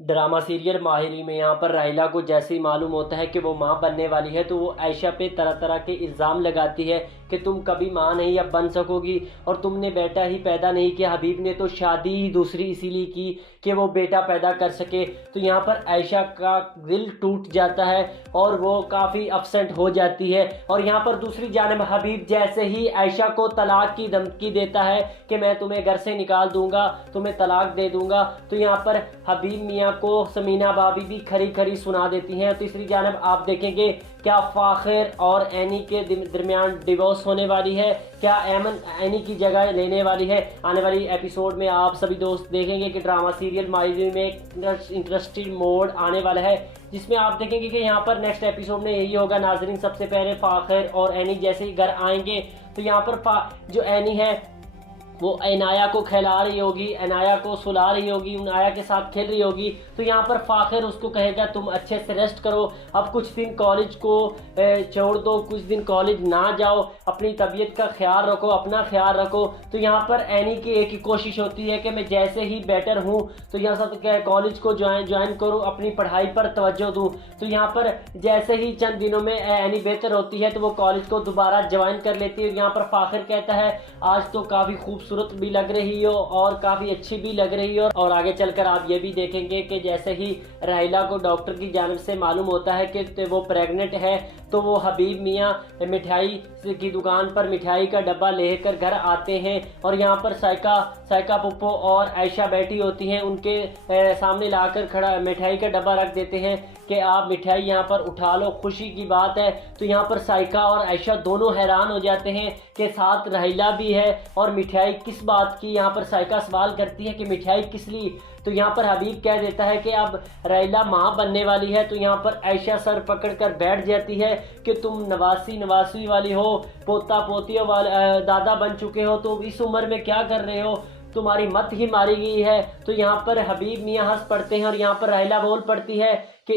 Drama serial माहिरी में यहाँ पर राहिला को जैसे ही मालूम होता है कि वो माँ बनने वाली है तो वो आयशा पे तरह तरह के इल्ज़ाम लगाती है कि तुम कभी माँ नहीं अब बन सकोगी और तुमने बेटा ही पैदा नहीं किया। हबीब ने तो शादी ही दूसरी इसीलिए की कि वो बेटा पैदा कर सके। तो यहाँ पर आयशा का दिल टूट जाता है और वो काफ़ी अपसेट हो जाती है। और यहाँ पर दूसरी जानब हबीब जैसे ही आयशा को तलाक की धमकी देता है कि मैं तुम्हें घर से निकाल दूंगा, तुम्हें तलाक दे दूंगा, तो यहाँ पर हबीब मियाँ को समीना भाभी भी खरी खरी सुना देती हैं। तीसरी जानब आप देखेंगे क्या फाखिर और एनी के दरमियान डिवोर्स होने वाली है, क्या एमन एनी की जगह लेने वाली है। आने वाली एपिसोड में आप सभी दोस्त देखेंगे कि ड्रामा सीरियल माहिरी में एक इंटरेस्टिंग मोड आने वाला है जिसमें आप देखेंगे कि यहाँ पर नेक्स्ट एपिसोड में यही होगा। नाजरीन, सबसे पहले फाखिर और एनी जैसे ही घर आएंगे तो यहाँ पर जो एनी है वो अनाया को खिला रही होगी, अनाया को सुला रही होगी, अनाया के साथ खेल रही होगी। तो यहाँ पर फाखिर उसको कहेगा तुम अच्छे से रेस्ट करो, अब कुछ दिन कॉलेज को छोड़ दो, कुछ दिन कॉलेज ना जाओ, अपनी तबीयत का ख्याल रखो, अपना ख्याल रखो। तो यहाँ पर एनी की एक ही कोशिश होती है कि मैं जैसे ही बेटर हूँ तो यहाँ सब कॉलेज को ज्वाइन करूँ, अपनी पढ़ाई पर तवज्जो दूँ। तो यहाँ पर जैसे ही चंद दिनों में एनी बेहतर होती है तो वो कॉलेज को दोबारा ज्वाइन कर लेती है। यहाँ पर फाखिर कहता है आज तो काफ़ी खूबसूरत भी लग रही हो और काफ़ी अच्छी भी लग रही हो। और आगे चलकर आप ये भी देखेंगे कि जैसे ही राहिला को डॉक्टर की जानिब से मालूम होता है कि वो प्रेग्नेंट है तो वो हबीब मियाँ मिठाई की दुकान पर मिठाई का डब्बा लेकर घर आते हैं। और यहाँ पर साइका पुप्पो और आयशा बैठी होती हैं, उनके सामने लाकर खड़ा मिठाई का डब्बा रख देते हैं कि आप मिठाई यहाँ पर उठा लो, खुशी की बात है। तो यहाँ पर साइका और आयशा दोनों हैरान हो जाते हैं कि साथ राहिला भी है और मिठाई किस बात की। यहाँ पर साइका सवाल करती है कि मिठाई किस लिए। तो यहाँ पर हबीब कह देता है कि अब राहिला माँ बनने वाली है। तो यहाँ पर आयशा सर पकड़कर बैठ जाती है कि तुम नवासी वाली हो, पोता पोतियों वाले दादा बन चुके हो, तो इस उम्र में क्या कर रहे हो, तुम्हारी मत ही मारी गई है। तो यहाँ पर हबीब मियाँ हंस पड़ते हैं और यहाँ पर राहिला बोल पड़ती है कि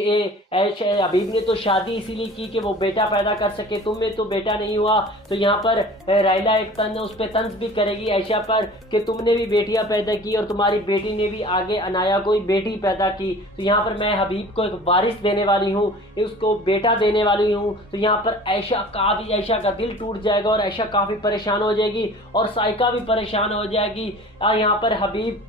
हबीब ने तो शादी इसीलिए की कि वो बेटा पैदा कर सके, तुम्हें तो बेटा नहीं हुआ। तो यहाँ पर राहिला एक उस पर तंज भी करेगी आयशा पर कि तुमने भी बेटियां पैदा की और तुम्हारी बेटी ने भी आगे अनाया को बेटी पैदा की। तो यहाँ पर मैं हबीब को एक वारिस देने वाली हूँ, उसको बेटा देने वाली हूँ। तो यहाँ पर आयशा का दिल टूट जाएगा और आयशा काफ़ी परेशान हो जाएगी और साइका भी परेशान हो जाएगी। और यहाँ पर हबीब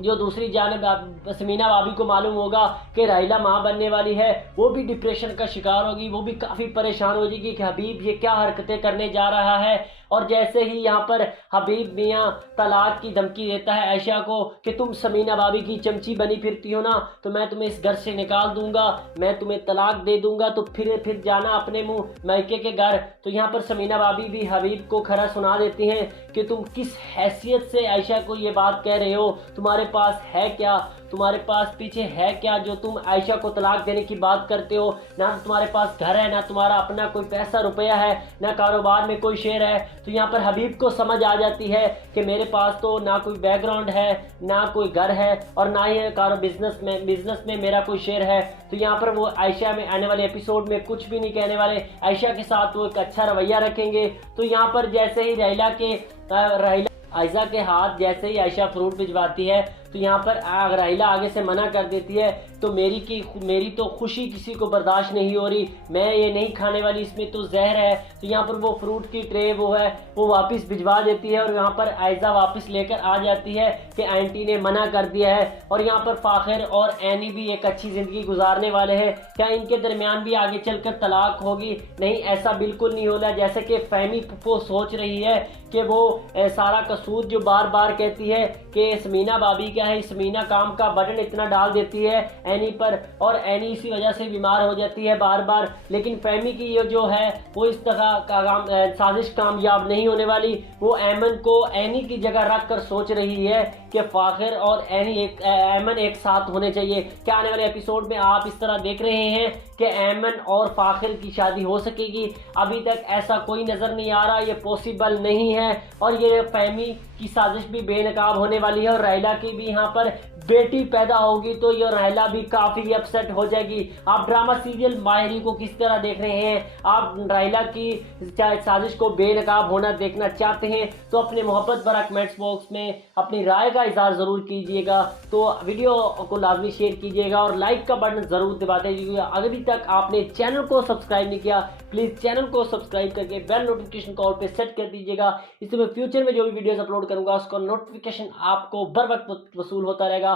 जो दूसरी जानब समीना भाभी को मालूम होगा कि राहिला माँ बनने वाली है, वो भी डिप्रेशन का शिकार होगी, वो भी काफ़ी परेशान हो जाएगी कि हबीब ये क्या हरकतें करने जा रहा है। और जैसे ही यहाँ पर हबीब मियाँ तलाक की धमकी देता है आयशा को कि तुम समीना भाभी की चमची बनी फिरती हो ना, तो मैं तुम्हें इस घर से निकाल दूंगा, मैं तुम्हें तलाक दे दूंगा, तो फिर जाना अपने मुंह मैके के घर। तो यहाँ पर समीना भाभी भी हबीब को खरा सुना देती हैं कि तुम किस हैसियत से आयशा को ये बात कह रहे हो, तुम्हारे पास है क्या, तुम्हारे पास पीछे है क्या जो तुम आयशा को तलाक देने की बात करते हो। ना तुम्हारे पास घर है, ना तुम्हारा अपना कोई पैसा रुपया है, ना कारोबार में कोई शेयर है। तो यहाँ पर हबीब को समझ आ जाती है कि मेरे पास तो ना कोई बैकग्राउंड है, ना कोई घर है और ना ही बिजनेस में मेरा कोई शेयर है। तो यहाँ पर वो आयशा में आने वाले एपिसोड में कुछ भी नहीं कहने वाले, आयशा के साथ वो एक अच्छा रवैया रखेंगे। तो यहाँ पर जैसे ही राहिला आयशा के हाथ जैसे ही आयशा फ्रूट भिजवाती है तो यहाँ पर राहिला आगे से मना कर देती है तो मेरी तो खुशी किसी को बर्दाश्त नहीं हो रही, मैं ये नहीं खाने वाली, इसमें तो जहर है। तो यहाँ पर वो फ्रूट की ट्रे वो वापस भिजवा देती है और यहाँ पर आयशा वापस लेकर आ जाती है कि आंटी ने मना कर दिया है। और यहाँ पर फाखिर और एनी भी एक अच्छी ज़िंदगी गुजारने वाले हैं। क्या इनके दरमियान भी आगे चलकर तलाक होगी? नहीं, ऐसा बिल्कुल नहीं होगा। जैसे कि फहमी पुप्पो सोच रही है कि वो सारा कसूर जो बार बार कहती है कि समीना भाभी क्या है, समीना काम का बटन इतना डाल देती है एनी पर और एनी इसी वजह से बीमार हो जाती है बार बार। लेकिन फहमी की ये जो है वो इस तरह का साजिश कामयाब नहीं होने वाली। वो एमन को एनी की जगह रख कर सोच रही है कि फाखिर और एमन एक साथ होने चाहिए। क्या आने वाले एपिसोड में आप इस तरह देख रहे हैं कि एमन और फाखिर की शादी हो सकेगी? अभी तक ऐसा कोई नज़र नहीं आ रहा, ये पॉसिबल नहीं है। और ये फहमी की साजिश भी बेनकाब होने वाली है और राहिला की भी यहाँ पर बेटी पैदा होगी तो ये राहिला भी काफ़ी अपसेट हो जाएगी। आप ड्रामा सीरियल माहिरी को किस तरह देख रहे हैं? आप राहिला की साजिश को बेनकाब होना देखना चाहते हैं तो अपने मोहब्बत भरा कमेंट्स बॉक्स में अपनी राय का اظہار ضرور کیجیے گا، تو ویڈیو کو لازمی شیئر کیجیے گا اور لائک کا بٹن ضرور دباتے رہیے گا۔ ابھی تک آپ نے چینل کو سبسکرائب نہیں کیا، پلیز چینل کو سبسکرائب کر کے بیل نوٹیفکیشن کو آل پہ سیٹ کر دیجیے گا، اس سے میں فیوچر میں جو بھی ویڈیوز اپلوڈ کروں گا اس کا نوٹیفکیشن آپ کو بر وقت وصول ہوتا رہے گا۔